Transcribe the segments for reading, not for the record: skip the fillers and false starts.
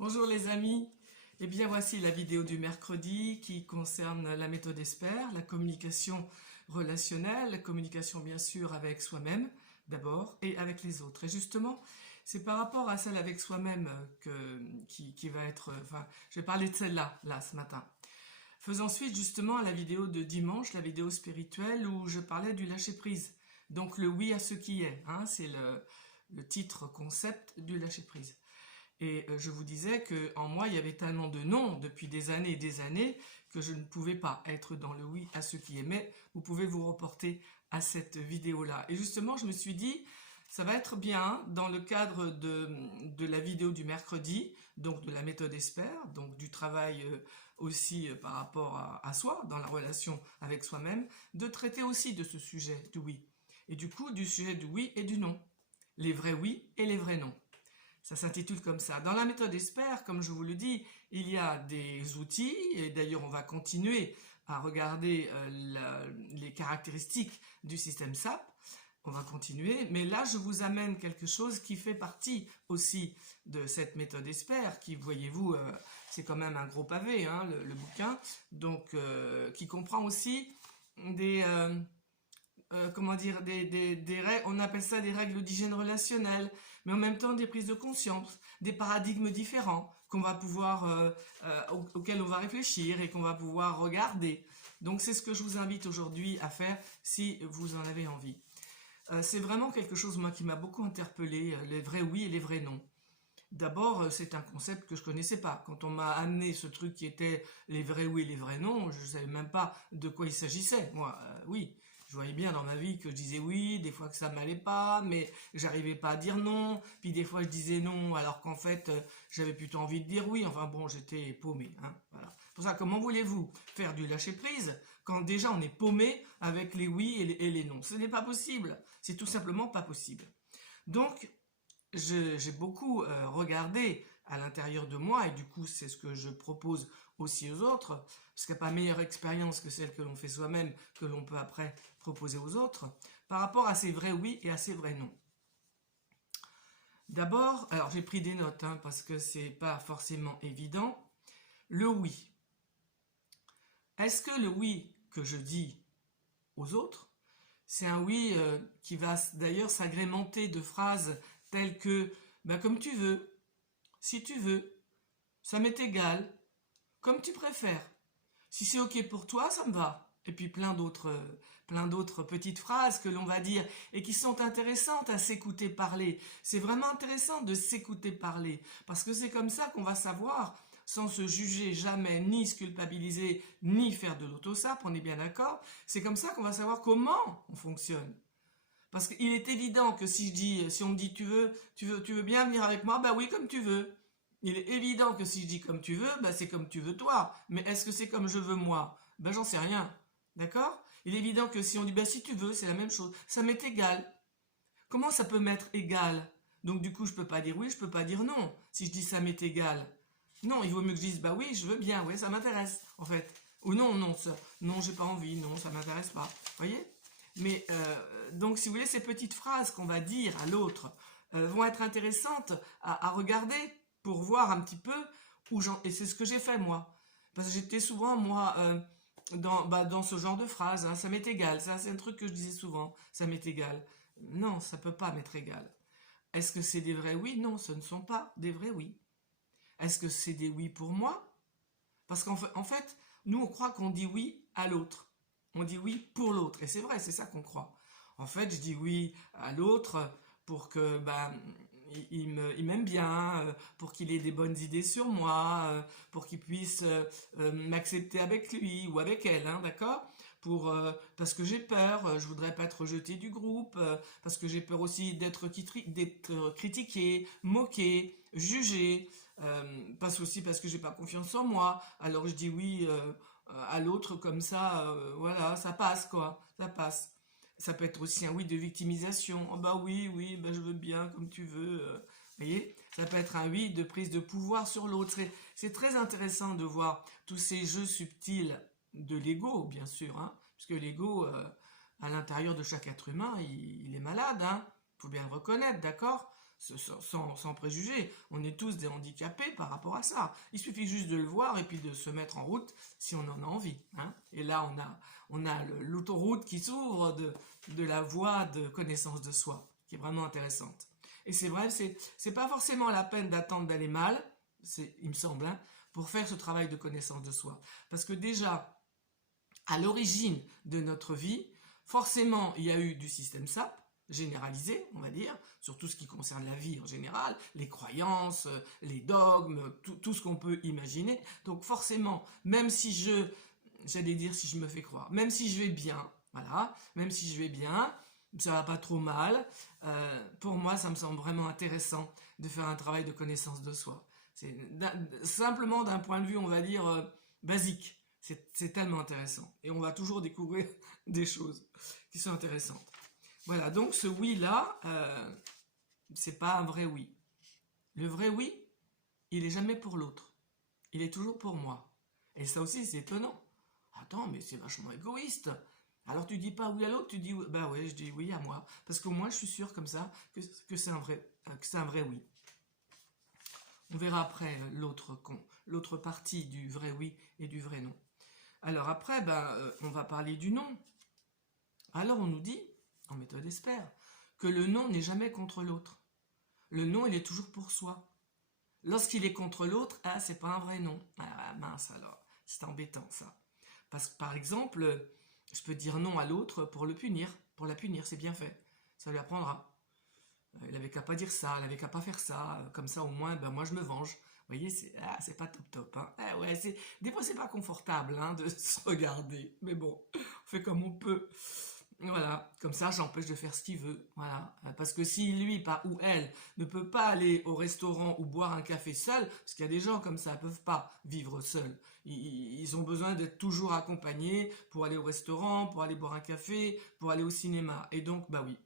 Bonjour les amis, eh bien voici la vidéo du mercredi qui concerne la méthode ESPER, la communication relationnelle, la communication bien sûr avec soi-même d'abord et avec les autres. Et justement, c'est par rapport à celle avec soi-même qui va être, enfin, je vais parler de celle-là, là, ce matin. Faisons suite justement à la vidéo de dimanche, la vidéo spirituelle où je parlais du lâcher-prise. Donc le oui à ce qui est, hein, c'est le titre concept du lâcher-prise. Et je vous disais qu'en moi, il y avait tellement de non depuis des années et des années que je ne pouvais pas être dans le oui à ce qui est. Mais vous pouvez vous reporter à cette vidéo-là. Et justement, je me suis dit, ça va être bien dans le cadre de la vidéo du mercredi, donc de la méthode ESPER, donc du travail aussi par rapport à soi, dans la relation avec soi-même, de traiter aussi de ce sujet du oui. Et du coup, du sujet du oui et du non. Les vrais oui et les vrais non. Ça s'intitule comme ça. Dans la méthode ESPER, comme je vous le dis, il y a des outils, et d'ailleurs on va continuer à regarder les caractéristiques du système SAP. On va continuer, mais là je vous amène quelque chose qui fait partie aussi de cette méthode ESPER, qui, voyez-vous, c'est quand même un gros pavé, hein, le bouquin, donc qui comprend aussi des... comment dire, des règles, on appelle ça des règles d'hygiène relationnelle, mais en même temps des prises de conscience, des paradigmes différents qu'on va pouvoir, auxquels on va réfléchir et qu'on va pouvoir regarder. Donc c'est ce que je vous invite aujourd'hui à faire si vous en avez envie. C'est vraiment quelque chose, moi, qui m'a beaucoup interpellé, les vrais oui et les vrais non. D'abord, c'est un concept que je connaissais pas. Quand on m'a amené ce truc qui était les vrais oui et les vrais non, je savais même pas de quoi il s'agissait. Moi, oui, je voyais bien dans ma vie que je disais oui, des fois que ça m'allait pas, mais j'arrivais pas à dire non. Puis des fois je disais non, alors qu'en fait j'avais plutôt envie de dire oui. Enfin bon, j'étais paumé. Hein, voilà. Pour ça, comment voulez-vous faire du lâcher prise quand déjà on est paumé avec les oui et les non? Ce n'est pas possible. C'est tout simplement pas possible. Donc j'ai beaucoup regardé à l'intérieur de moi, et du coup c'est ce que je propose aussi aux autres, parce qu'il n'y a pas meilleure expérience que celle que l'on fait soi-même, que l'on peut après proposer aux autres, par rapport à ces vrais oui et à ces vrais non. D'abord, alors j'ai pris des notes, hein, parce que c'est pas forcément évident, le oui. Est-ce que le oui que je dis aux autres, c'est un oui qui va d'ailleurs s'agrémenter de phrases telles que bah, comme tu veux, si tu veux, ça m'est égal, comme tu préfères. Si c'est ok pour toi, ça me va. Et puis plein d'autres petites phrases que l'on va dire et qui sont intéressantes à s'écouter parler. C'est vraiment intéressant de s'écouter parler parce que c'est comme ça qu'on va savoir, sans se juger jamais, ni se culpabiliser, ni faire de l'autosap, on est bien d'accord. C'est comme ça qu'on va savoir comment on fonctionne. Parce qu'il est évident que si on me dit tu veux bien venir avec moi, bah oui, comme tu veux. Il est évident que si je dis comme tu veux, bah c'est comme tu veux toi. Mais est-ce que c'est comme je veux moi? Ben j'en sais rien. D'accord? Il est évident que si on dit bah si tu veux, c'est la même chose. Ça m'est égal. Comment ça peut m'être égal? Donc du coup, je peux pas dire oui, je peux pas dire non. Si je dis ça m'est égal. Non, il vaut mieux que je dise bah oui, je veux bien, ouais, ça m'intéresse, en fait. Ou non, non, non, j'ai pas envie, non, ça m'intéresse pas. Voyez? Mais donc, si vous voulez, ces petites phrases qu'on va dire à l'autre vont être intéressantes à regarder pour voir un petit peu où j'en... Et c'est ce que j'ai fait, moi. Parce que j'étais souvent, moi, dans ce genre de phrases. Hein, ça m'est égal. Ça, c'est un truc que je disais souvent. Ça m'est égal. Non, ça peut pas m'être égal. Est-ce que c'est des vrais oui? Non, ce ne sont pas des vrais oui. Est-ce que c'est des oui pour moi? Parce qu'en fait, nous, on croit qu'on dit oui à l'autre. On dit oui pour l'autre. Et c'est vrai, c'est ça qu'on croit. En fait, je dis oui à l'autre pour que il m'aime bien, pour qu'il ait des bonnes idées sur moi, pour qu'il puisse m'accepter avec lui ou avec elle, hein, d'accord? Parce que j'ai peur, je voudrais pas être rejeté du groupe, parce que j'ai peur aussi d'être critiqué, moqué, jugé, parce que j'ai pas confiance en moi. Alors je dis oui à l'autre comme ça, voilà, ça passe quoi, ça passe. Ça peut être aussi un oui de victimisation. Oh bah oui, oui, bah je veux bien, comme tu veux. Voyez, ça peut être un oui de prise de pouvoir sur l'autre. C'est très intéressant de voir tous ces jeux subtils de l'ego, bien sûr, hein, puisque l'ego, à l'intérieur de chaque être humain, il est malade, hein. Faut bien le reconnaître, d'accord? sans préjugés. On est tous des handicapés par rapport à ça. Il suffit juste de le voir et puis de se mettre en route si on en a envie. Hein. Et là, on a l'autoroute qui s'ouvre de la voie de connaissance de soi, qui est vraiment intéressante. Et c'est vrai, c'est pas forcément la peine d'attendre d'aller mal, il me semble, hein, pour faire ce travail de connaissance de soi. Parce que déjà, à l'origine de notre vie, forcément, il y a eu du système SAP, généralisé, on va dire, sur tout ce qui concerne la vie en général, les croyances, les dogmes, tout ce qu'on peut imaginer. Donc forcément, même si j'allais dire si je me fais croire, même si je vais bien, voilà, même si je vais bien, ça va pas trop mal, pour moi ça me semble vraiment intéressant de faire un travail de connaissance de soi. C'est simplement d'un point de vue, on va dire, basique. C'est tellement intéressant. Et on va toujours découvrir des choses qui sont intéressantes. Voilà, donc ce oui-là, c'est pas un vrai oui. Le vrai oui, il est jamais pour l'autre. Il est toujours pour moi. Et ça aussi, c'est étonnant. Attends, mais c'est vachement égoïste. Alors tu dis pas oui à l'autre, tu dis bah ouais, je dis oui à moi. Parce qu'au moins, je suis sûr comme ça que c'est un vrai oui. On verra après l'autre partie du vrai oui et du vrai non. Alors après, on va parler du non. Alors on nous dit, en méthode espère, que le non n'est jamais contre l'autre. Le non, il est toujours pour soi. Lorsqu'il est contre l'autre, c'est pas un vrai non. Ah mince alors, c'est embêtant ça. Parce que par exemple, je peux dire non à l'autre pour le punir, pour la punir, c'est bien fait. Ça lui apprendra. Il avait qu'à pas dire ça, il avait qu'à pas faire ça, comme ça au moins, moi je me venge. Vous voyez, c'est pas top. Hein. Ouais, des fois c'est pas confortable hein, de se regarder, mais bon, on fait comme on peut. Voilà, comme ça j'empêche de faire ce qu'il veut. Voilà, parce que si lui ou elle ne peut pas aller au restaurant ou boire un café seul, parce qu'il y a des gens comme ça, ils peuvent pas vivre seuls. Ils ont besoin d'être toujours accompagnés pour aller au restaurant, pour aller boire un café, pour aller au cinéma. Et donc, bah oui,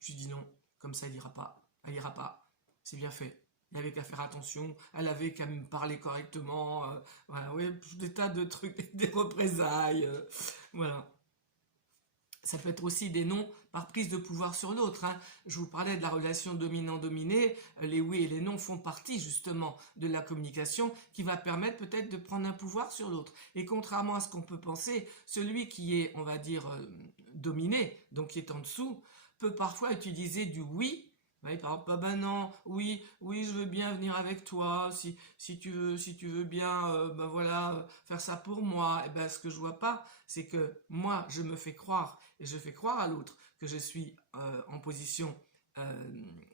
je dis non. Comme ça, elle ira pas. Elle ira pas. C'est bien fait. Il avait qu'à faire attention. Elle avait qu'à me parler correctement. Voilà, oui, des tas de trucs, des représailles. Voilà. Ça peut être aussi des non par prise de pouvoir sur l'autre. Hein. Je vous parlais de la relation dominant-dominé. Les oui et les non font partie justement de la communication qui va permettre peut-être de prendre un pouvoir sur l'autre. Et contrairement à ce qu'on peut penser, celui qui est, on va dire, dominé, donc qui est en dessous, peut parfois utiliser du oui. Oui, par exemple, ben non, oui, je veux bien venir avec toi, si tu veux bien, voilà, faire ça pour moi. Et ben, ce que je vois pas, c'est que moi, je me fais croire, et je fais croire à l'autre que je suis en position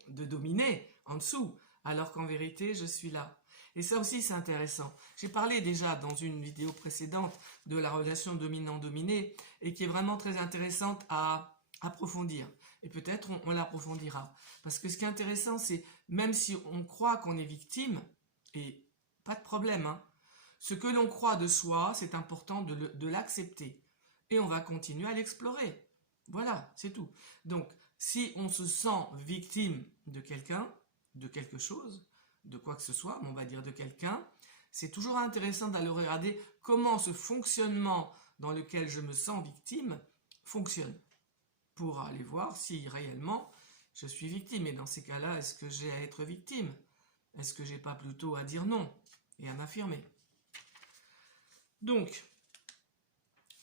de dominer en dessous, alors qu'en vérité, je suis là. Et ça aussi, c'est intéressant. J'ai parlé déjà dans une vidéo précédente de la relation dominant-dominé, et qui est vraiment très intéressante à approfondir. Et peut-être on l'approfondira. Parce que ce qui est intéressant, c'est même si on croit qu'on est victime, et pas de problème, hein, ce que l'on croit de soi, c'est important de l'accepter. Et on va continuer à l'explorer. Voilà, c'est tout. Donc, si on se sent victime de quelqu'un, de quelque chose, de quoi que ce soit, on va dire de quelqu'un, c'est toujours intéressant d'aller regarder comment ce fonctionnement dans lequel je me sens victime fonctionne. Pour aller voir si réellement je suis victime. Et dans ces cas-là, est-ce que j'ai à être victime? Est-ce que j'ai pas plutôt à dire non et à m'affirmer? Donc,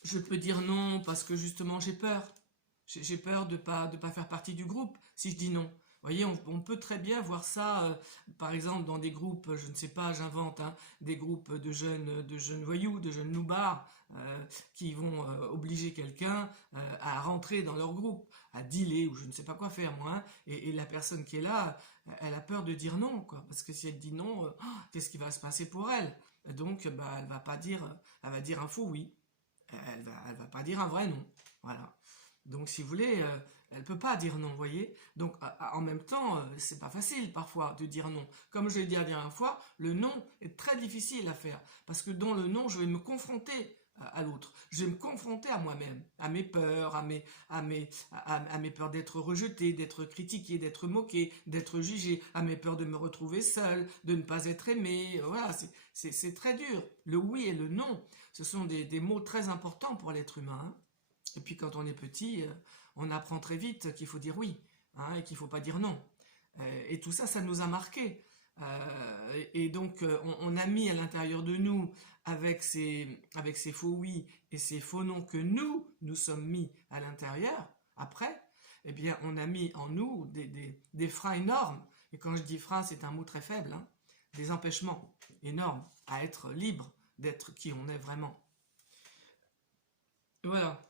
je peux dire non parce que justement j'ai peur. J'ai peur de pas faire partie du groupe si je dis non. Vous voyez, on peut très bien voir ça, par exemple, dans des groupes, je ne sais pas, j'invente, hein, des groupes de jeunes voyous, de jeunes loupards, qui vont obliger quelqu'un à rentrer dans leur groupe, à dealer ou je ne sais pas quoi faire, moi. Hein, et la personne qui est là, elle a peur de dire non, quoi, parce que si elle dit non, qu'est-ce qui va se passer pour elle? Donc, elle va dire un faux oui. Elle va pas dire un vrai non. Voilà. Donc, si vous voulez, elle peut pas dire non, vous voyez. Donc, en même temps, c'est pas facile parfois de dire non. Comme je l'ai dit la dernière fois, le non est très difficile à faire parce que dans le non, je vais me confronter à l'autre. Je vais me confronter à moi-même, à mes peurs, à mes peurs d'être rejeté, d'être critiqué, d'être moqué, d'être jugé, à mes peurs de me retrouver seul, de ne pas être aimé. Voilà, c'est très dur. Le oui et le non, ce sont des mots très importants pour l'être humain. Hein. Et puis quand on est petit, on apprend très vite qu'il faut dire oui, hein, et qu'il ne faut pas dire non. Et tout ça, ça nous a marqué. Et donc, on a mis à l'intérieur de nous, avec ces faux oui et ces faux non que nous sommes mis à l'intérieur, après, eh bien, on a mis en nous des freins énormes. Et quand je dis frein, c'est un mot très faible, hein, des empêchements énormes à être libre d'être qui on est vraiment. Voilà.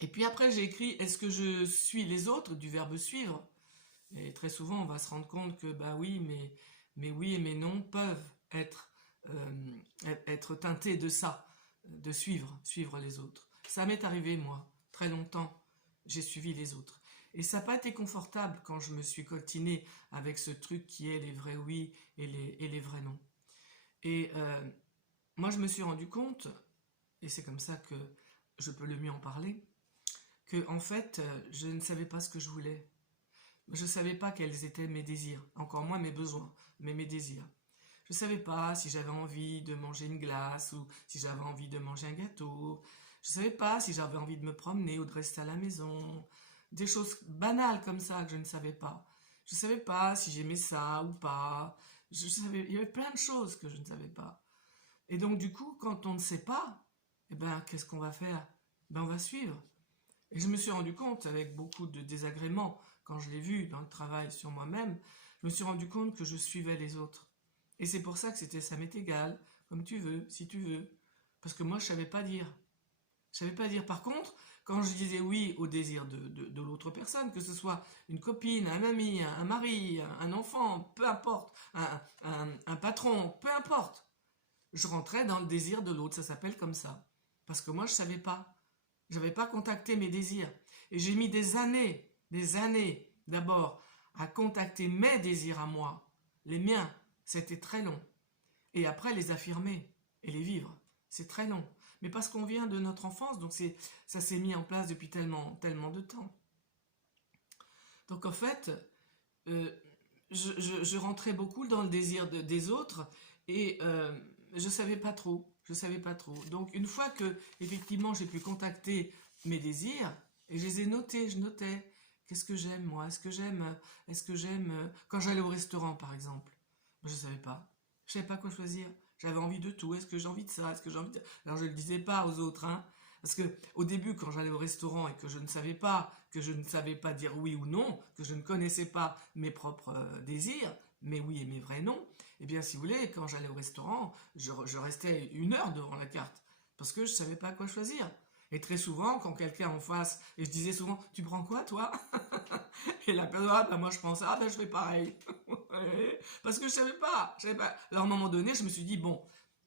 Et puis après, j'ai écrit « Est-ce que je suis les autres ?» du verbe suivre. Et très souvent, on va se rendre compte que, bah oui, mais oui et mais non peuvent être teintés de ça, de suivre les autres. Ça m'est arrivé, moi, très longtemps, j'ai suivi les autres. Et ça n'a pas été confortable quand je me suis coltiné avec ce truc qui est les vrais oui et les vrais non. Et moi, je me suis rendu compte, et c'est comme ça que je peux le mieux en parler, que en fait, je ne savais pas ce que je voulais. Je ne savais pas quels étaient mes désirs, encore moins mes besoins, mais mes désirs. Je ne savais pas si j'avais envie de manger une glace ou si j'avais envie de manger un gâteau. Je ne savais pas si j'avais envie de me promener ou de rester à la maison. Des choses banales comme ça que je ne savais pas. Je ne savais pas si j'aimais ça ou pas. Il y avait plein de choses que je ne savais pas. Et donc du coup, quand on ne sait pas, eh ben, qu'est-ce qu'on va faire? Ben, on va suivre. Et je me suis rendu compte, avec beaucoup de désagréments, quand je l'ai vu dans le travail sur moi-même, je me suis rendu compte que je suivais les autres. Et c'est pour ça que ça m'est égal, comme tu veux, si tu veux. Parce que moi, je ne savais pas dire. Je savais pas dire. Par contre, quand je disais oui au désir de l'autre personne, que ce soit une copine, un ami, un mari, un enfant, peu importe, un patron, peu importe, je rentrais dans le désir de l'autre, ça s'appelle comme ça. Parce que moi, je savais pas. Je n'avais pas contacté mes désirs. Et j'ai mis des années, d'abord, à contacter mes désirs à moi. Les miens, c'était très long. Et après, les affirmer et les vivre, c'est très long. Mais parce qu'on vient de notre enfance, donc ça s'est mis en place depuis tellement de temps. Donc en fait, je rentrais beaucoup dans le désir des autres et je savais pas trop. Donc une fois que effectivement j'ai pu contacter mes désirs et je les ai notés, je notais qu'est-ce que j'aime moi, est-ce que j'aime quand j'allais au restaurant par exemple, je savais pas quoi choisir. J'avais envie de tout. Est-ce que j'ai envie de ça? Est-ce que j'ai envie de... Alors je le disais pas aux autres, hein. Parce que au début, quand j'allais au restaurant et que je ne savais pas dire oui ou non, que je ne connaissais pas mes propres désirs, mes oui et mes vrais non, eh bien, si vous voulez, quand j'allais au restaurant, je restais 1 heure devant la carte parce que je savais pas quoi choisir. Et très souvent, quand quelqu'un en face, et je disais souvent, tu prends quoi toi? Et la personne, ah, ben moi je pense, ah ben je fais pareil. Parce que je savais pas. Alors à un moment donné, je me suis dit, bon,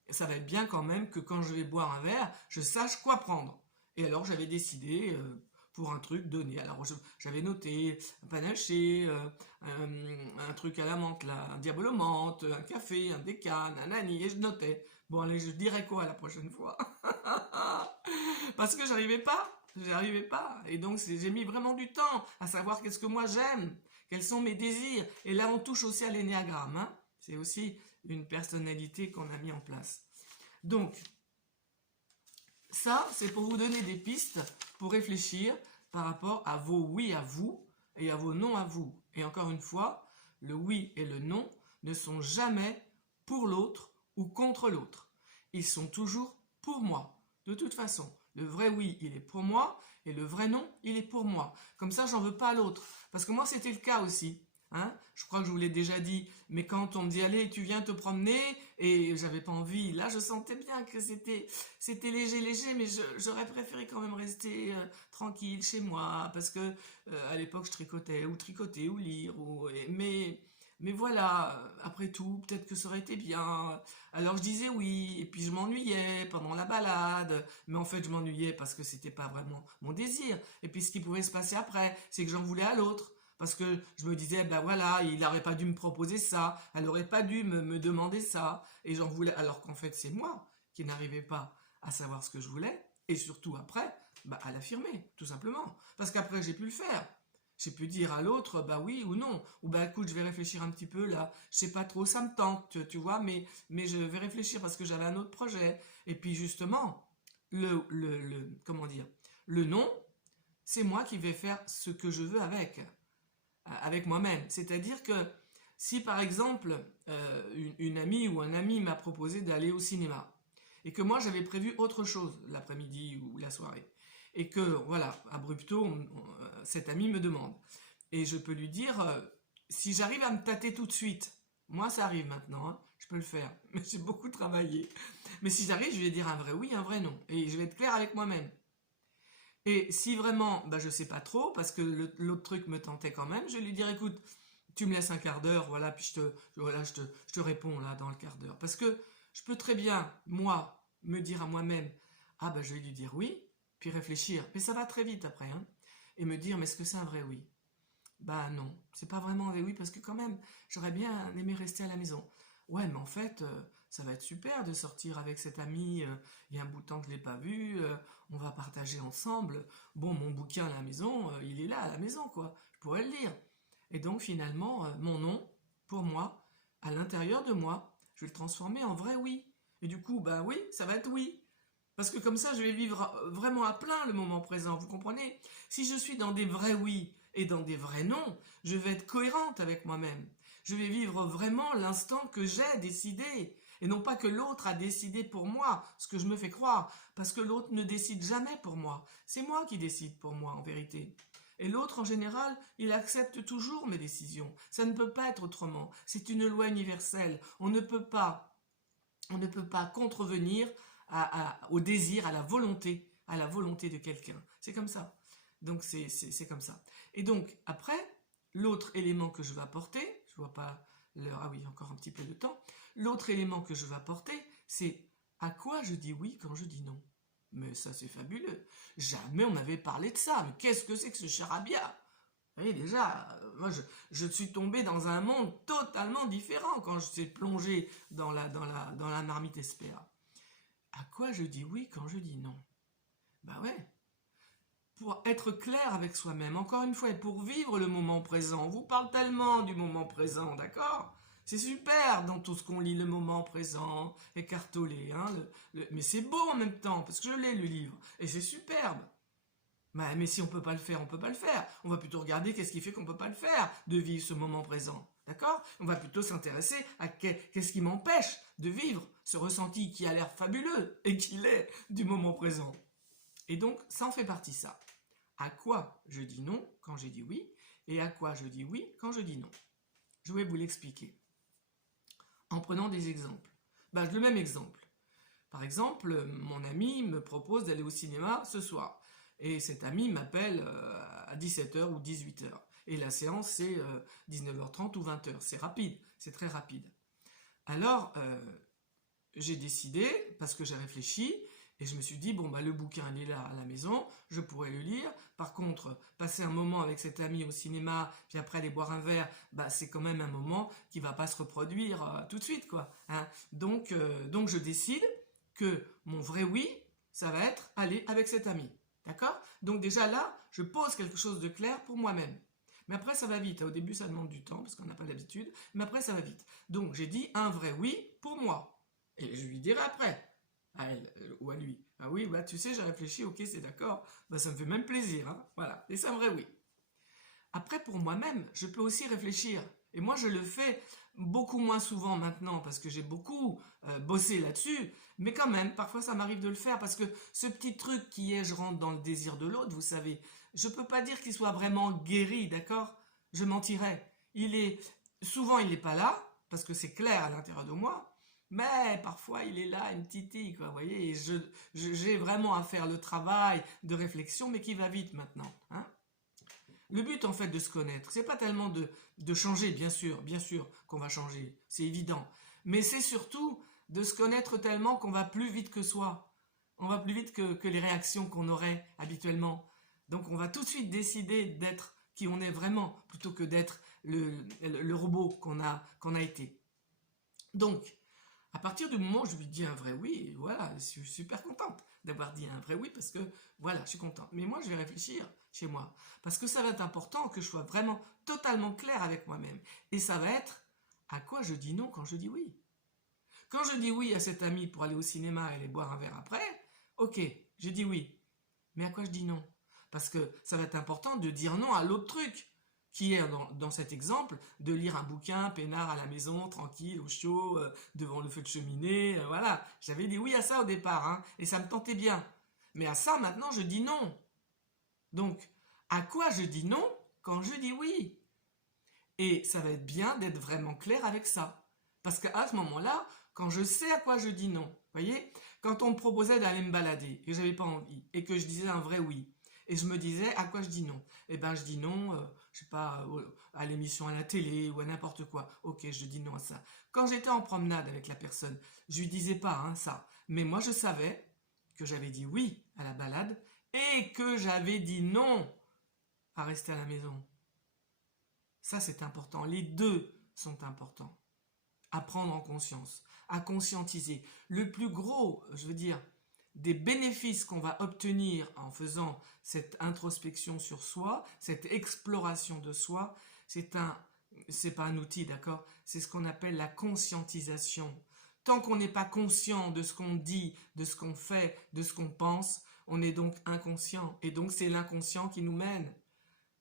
ça va être bien quand même que quand je vais boire un verre, je sache quoi prendre. Et alors j'avais décidé pour un truc donné. Alors j'avais noté un panaché, un truc à la menthe, là, un diabolo menthe, un café, un décan, un ani, et je notais. Bon allez, je dirai quoi la prochaine fois? Parce que j'arrivais pas. Et donc j'ai mis vraiment du temps à savoir qu'est-ce que moi j'aime, quels sont mes désirs. Et là on touche aussi à l'énéagramme, hein. C'est aussi une personnalité qu'on a mis en place. Donc, ça, c'est pour vous donner des pistes pour réfléchir par rapport à vos oui à vous et à vos non à vous. Et encore une fois, le oui et le non ne sont jamais pour l'autre ou contre l'autre. Ils sont toujours pour moi. De toute façon, le vrai oui, il est pour moi, et le vrai non, il est pour moi. Comme ça, j'en veux pas à l'autre. Parce que moi, c'était le cas aussi. Hein, je crois que je vous l'ai déjà dit, mais quand on me dit allez tu viens te promener et j'avais pas envie, là je sentais bien que c'était léger, mais j'aurais préféré quand même rester tranquille chez moi parce que à l'époque je tricotais ou lire mais voilà, après tout peut-être que ça aurait été bien. Alors je disais oui et puis je m'ennuyais pendant la balade, mais en fait je m'ennuyais parce que c'était pas vraiment mon désir. Et puis ce qui pouvait se passer après, c'est que j'en voulais à l'autre. Parce que je me disais, ben voilà, il n'aurait pas dû me proposer ça, elle n'aurait pas dû me demander ça. Et j'en voulais, alors qu'en fait, c'est moi qui n'arrivais pas à savoir ce que je voulais. Et surtout après, bah, à l'affirmer, tout simplement. Parce qu'après, j'ai pu le faire. J'ai pu dire à l'autre, bah oui ou non. Ou bah écoute, je vais réfléchir un petit peu là. Je sais pas trop, ça me tente, tu vois, mais je vais réfléchir parce que j'avais un autre projet. Et puis justement, comment dire, le non, c'est moi qui vais faire ce que je veux avec. avec moi-même. C'est-à-dire que si par exemple une amie ou un ami m'a proposé d'aller au cinéma et que moi j'avais prévu autre chose l'après-midi ou la soirée et que voilà, abrupto, cet ami me demande et je peux lui dire si j'arrive à me tâter tout de suite, moi ça arrive maintenant, hein, je peux le faire, mais j'ai beaucoup travaillé. Mais si j'arrive, je vais dire un vrai oui, un vrai non et je vais être clair avec moi-même. Et si vraiment, bah, je sais pas trop, parce que l'autre truc me tentait quand même, je vais lui dire, écoute, tu me laisses un quart d'heure, voilà, puis je te réponds là dans le quart d'heure. Parce que je peux très bien, moi, me dire à moi-même, ah bah je vais lui dire oui, puis réfléchir, mais ça va très vite après, hein, et me dire, mais est-ce que c'est un vrai oui? Bah non, c'est pas vraiment un vrai oui, parce que quand même, j'aurais bien aimé rester à la maison. Ouais, mais en fait, ça va être super de sortir avec cet ami, il y a un bout de temps que je l'ai pas vu, on va partager ensemble. Bon, mon bouquin à la maison, il est là à la maison, quoi. Je pourrais le lire. Et donc finalement, mon non, pour moi, à l'intérieur de moi, je vais le transformer en vrai oui. Et du coup, bah oui, ça va être oui. Parce que comme ça, je vais vivre vraiment à plein le moment présent, vous comprenez? Si je suis dans des vrais oui et dans des vrais non, je vais être cohérente avec moi-même. Je vais vivre vraiment l'instant que j'ai décidé. Et non pas que l'autre a décidé pour moi, ce que je me fais croire, parce que l'autre ne décide jamais pour moi. C'est moi qui décide pour moi, en vérité. Et l'autre, en général, il accepte toujours mes décisions. Ça ne peut pas être autrement. C'est une loi universelle. On ne peut pas contrevenir au désir, à la volonté de quelqu'un. C'est comme ça. Donc c'est comme ça. Et donc après, l'autre élément que je vais apporter, je vois pas l'heure, ah oui, encore un petit peu de temps. L'autre élément que je vais apporter, c'est à quoi je dis oui quand je dis non. Mais ça c'est fabuleux. Jamais on m'avait parlé de ça. Mais qu'est-ce que c'est que ce charabia? Vous voyez, déjà, moi, je suis tombé dans un monde totalement différent quand je suis plongé dans la marmite SPA. À quoi je dis oui quand je dis non? Bah ouais, pour être clair avec soi-même, encore une fois, et pour vivre le moment présent. On vous parle tellement du moment présent, d'accord? C'est super dans tout ce qu'on lit, le moment présent, écartolé, hein, mais c'est beau en même temps, parce que je l'ai le livre, et c'est superbe. Mais si on peut pas le faire, on peut pas le faire. On va plutôt regarder qu'est-ce qui fait qu'on peut pas le faire, de vivre ce moment présent. D'accord? On va plutôt s'intéresser à qu'est-ce qui m'empêche de vivre ce ressenti qui a l'air fabuleux et qui l'est du moment présent. Et donc, ça en fait partie, ça. À quoi je dis non quand j'ai dit oui et à quoi je dis oui quand je dis non. Je vais vous l'expliquer en prenant des exemples. Le même exemple. Par exemple, mon ami me propose d'aller au cinéma ce soir. Et cet ami m'appelle à 17h ou 18h. Et la séance, c'est 19h30 ou 20h. C'est rapide, c'est très rapide. Alors, j'ai décidé, parce que j'ai réfléchi, et je me suis dit, bon, le bouquin, il est là à la maison, je pourrais le lire. Par contre, passer un moment avec cet ami au cinéma, puis après aller boire un verre, c'est quand même un moment qui va pas se reproduire tout de suite, quoi. Hein. Donc, je décide que mon vrai oui, ça va être aller avec cet ami. D'accord? Donc déjà là, je pose quelque chose de clair pour moi-même. Mais après, ça va vite. Au début, ça demande du temps, parce qu'on n'a pas l'habitude. Mais après, ça va vite. Donc, j'ai dit un vrai oui pour moi. Et je lui dirai après, à elle ou à lui. Ah oui, tu sais, j'ai réfléchi, ok, c'est d'accord. Ça me fait même plaisir. Hein, voilà. Et c'est un vrai oui. Après, pour moi-même, je peux aussi réfléchir. Et moi, je le fais beaucoup moins souvent maintenant parce que j'ai beaucoup bossé là-dessus. Mais quand même, parfois, ça m'arrive de le faire parce que ce petit truc qui est, je rentre dans le désir de l'autre, vous savez, je peux pas dire qu'il soit vraiment guéri, d'accord? Je mentirais. Souvent, il n'est pas là parce que c'est clair à l'intérieur de moi. Mais parfois, il est là, une titille, quoi, vous voyez. Et j'ai vraiment à faire le travail de réflexion, mais qui va vite maintenant, hein? Le but en fait de se connaître, c'est pas tellement de changer, bien sûr qu'on va changer, c'est évident, mais c'est surtout de se connaître tellement qu'on va plus vite que soi, on va plus vite que les réactions qu'on aurait habituellement. Donc on va tout de suite décider d'être qui on est vraiment, plutôt que d'être le robot qu'on a été. Donc, à partir du moment où je lui dis un vrai oui, voilà, je suis super contente d'avoir dit un vrai oui parce que voilà, je suis contente. Mais moi, je vais réfléchir chez moi parce que ça va être important que je sois vraiment totalement clair avec moi-même. Et ça va être à quoi je dis non quand je dis oui. Quand je dis oui à cet ami pour aller au cinéma et aller boire un verre après, ok, je dis oui. Mais à quoi je dis non? Parce que ça va être important de dire non à l'autre truc qui est dans cet exemple de lire un bouquin peinard à la maison, tranquille, au chaud, devant le feu de cheminée, voilà. J'avais dit oui à ça au départ, hein, et ça me tentait bien. Mais à ça, maintenant, je dis non. Donc, à quoi je dis non quand je dis oui? Et ça va être bien d'être vraiment clair avec ça. Parce qu'à ce moment-là, quand je sais à quoi je dis non, vous voyez, quand on me proposait d'aller me balader, et que j'avais pas envie, et que je disais un vrai oui, et je me disais à quoi je dis non, eh ben je dis non, je sais pas, à l'émission à la télé ou à n'importe quoi. Ok, je dis non à ça. Quand j'étais en promenade avec la personne, je lui disais pas hein, ça, mais moi je savais que j'avais dit oui à la balade et que j'avais dit non à rester à la maison. Ça c'est important. Les deux sont importants. À prendre en conscience, à conscientiser. Le plus gros, je veux dire, des bénéfices qu'on va obtenir en faisant cette introspection sur soi, cette exploration de soi, c'est pas un outil, d'accord? C'est ce qu'on appelle la conscientisation. Tant qu'on n'est pas conscient de ce qu'on dit, de ce qu'on fait, de ce qu'on pense, on est donc inconscient. Et donc c'est l'inconscient qui nous mène.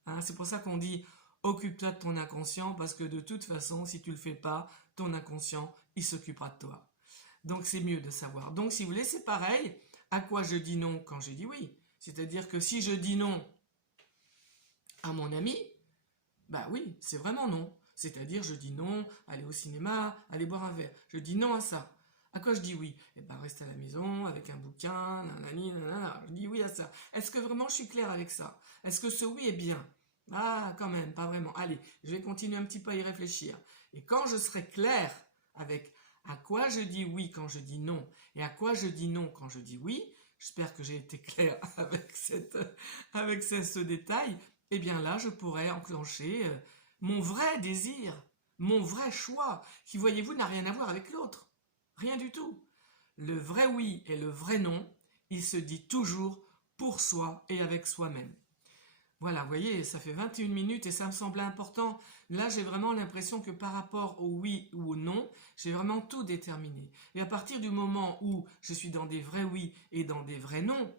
Hein, c'est pour ça qu'on dit occupe-toi de ton inconscient parce que de toute façon, si tu le fais pas, ton inconscient, il s'occupera de toi. Donc c'est mieux de savoir. Donc si vous voulez, c'est pareil. À quoi je dis non quand je dis oui? C'est-à-dire que si je dis non à mon ami, bah oui, c'est vraiment non. C'est-à-dire je dis non, aller au cinéma, aller boire un verre. Je dis non à ça. À quoi je dis oui? Eh ben rester à la maison avec un bouquin, nanani, nanana. Je dis oui à ça. Est-ce que vraiment je suis clair avec ça? Est-ce que ce oui est bien? Ah, quand même, pas vraiment. Allez, je vais continuer un petit peu à y réfléchir. Et quand je serai clair avec à quoi je dis oui quand je dis non et à quoi je dis non quand je dis oui, j'espère que j'ai été clair avec ce détail, et bien là, je pourrais enclencher mon vrai désir, mon vrai choix, qui, voyez-vous, n'a rien à voir avec l'autre. Rien du tout. Le vrai oui et le vrai non, il se dit toujours pour soi et avec soi-même. Voilà, vous voyez, ça fait 21 minutes et ça me semblait important. Là, j'ai vraiment l'impression que par rapport au oui ou au non, j'ai vraiment tout déterminé. Et à partir du moment où je suis dans des vrais oui et dans des vrais non,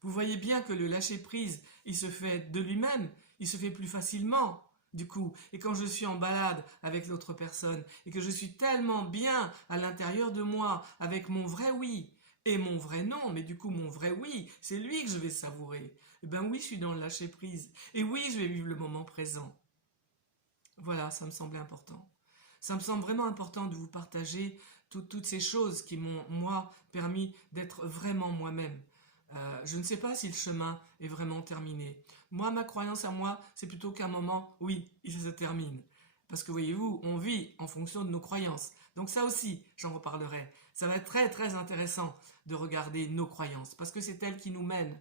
vous voyez bien que le lâcher-prise, il se fait de lui-même, il se fait plus facilement. Du coup, et quand je suis en balade avec l'autre personne et que je suis tellement bien à l'intérieur de moi avec mon vrai oui et mon vrai non, mais du coup mon vrai oui, c'est lui que je vais savourer. Eh bien oui, je suis dans le lâcher prise. Et oui, je vais vivre le moment présent. Voilà, ça me semblait important. Ça me semble vraiment important de vous partager toutes ces choses qui m'ont, moi, permis d'être vraiment moi-même. Je ne sais pas si le chemin est vraiment terminé. Moi, ma croyance à moi, c'est plutôt qu'à un moment, oui, il se termine. Parce que voyez-vous, on vit en fonction de nos croyances. Donc ça aussi, j'en reparlerai. Ça va être très très intéressant de regarder nos croyances, parce que c'est elles qui nous mènent.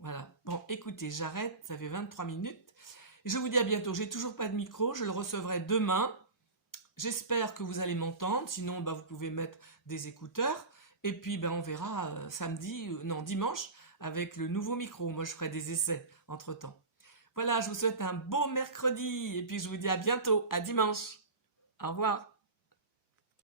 Voilà. Bon, écoutez, j'arrête, ça fait 23 minutes. Et je vous dis à bientôt. J'ai toujours pas de micro, je le recevrai demain. J'espère que vous allez m'entendre, sinon vous pouvez mettre des écouteurs. Et puis on verra dimanche, avec le nouveau micro. Moi je ferai des essais entre-temps. Voilà, je vous souhaite un beau mercredi. Et puis je vous dis à bientôt, à dimanche. Au revoir.